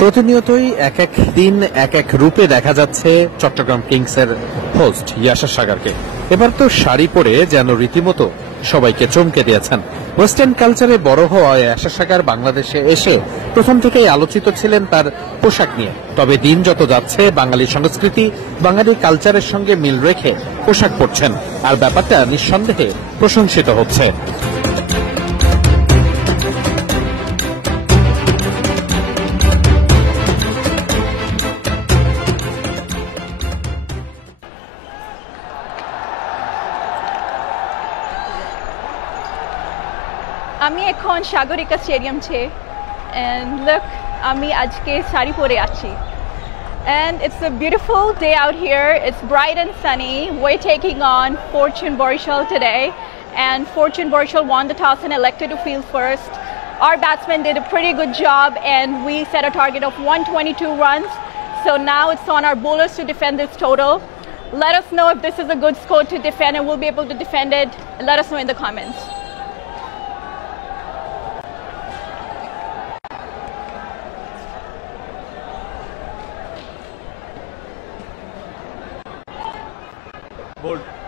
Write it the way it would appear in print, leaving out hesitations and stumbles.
প্রতিনিয়তই এক এক দিন এক এক রূপে দেখা যাচ্ছে চট্টগ্রাম কিংসের হোস্ট ইয়াশার সাগরকে। এবার তো শাড়ি পরে যেন রীতিমতো সবাইকে চমকে দিয়েছেন। ওয়েস্টার্ন কালচারে বড় হওয়া ইয়াশার সাগর বাংলাদেশে এসে প্রথম থেকেই আলোচিত ছিলেন তার পোশাক নিয়ে। তবে দিন যত যাচ্ছে বাঙালি সংস্কৃতি, বাঙালি কালচারের সঙ্গে মিল রেখে পোশাক পরছেন, আর ব্যাপারটা নিঃসন্দেহে প্রশংসিত হচ্ছে। আমি এখন সাগরিকা স্টেডিয়ামে and look আমি আজকে শাড়ি পরে আছি and it's a beautiful day out here. It's bright and sunny. We're taking on Fortune Borishal today, and Fortune Borishal won the toss and elected to field first. Our batsmen did a pretty good job and we set a target of 122 runs, so now it's on our bowlers to defend this total. Let us know if this is a good score to defend and we'll be able to defend it. Let us know in the comments. Bold.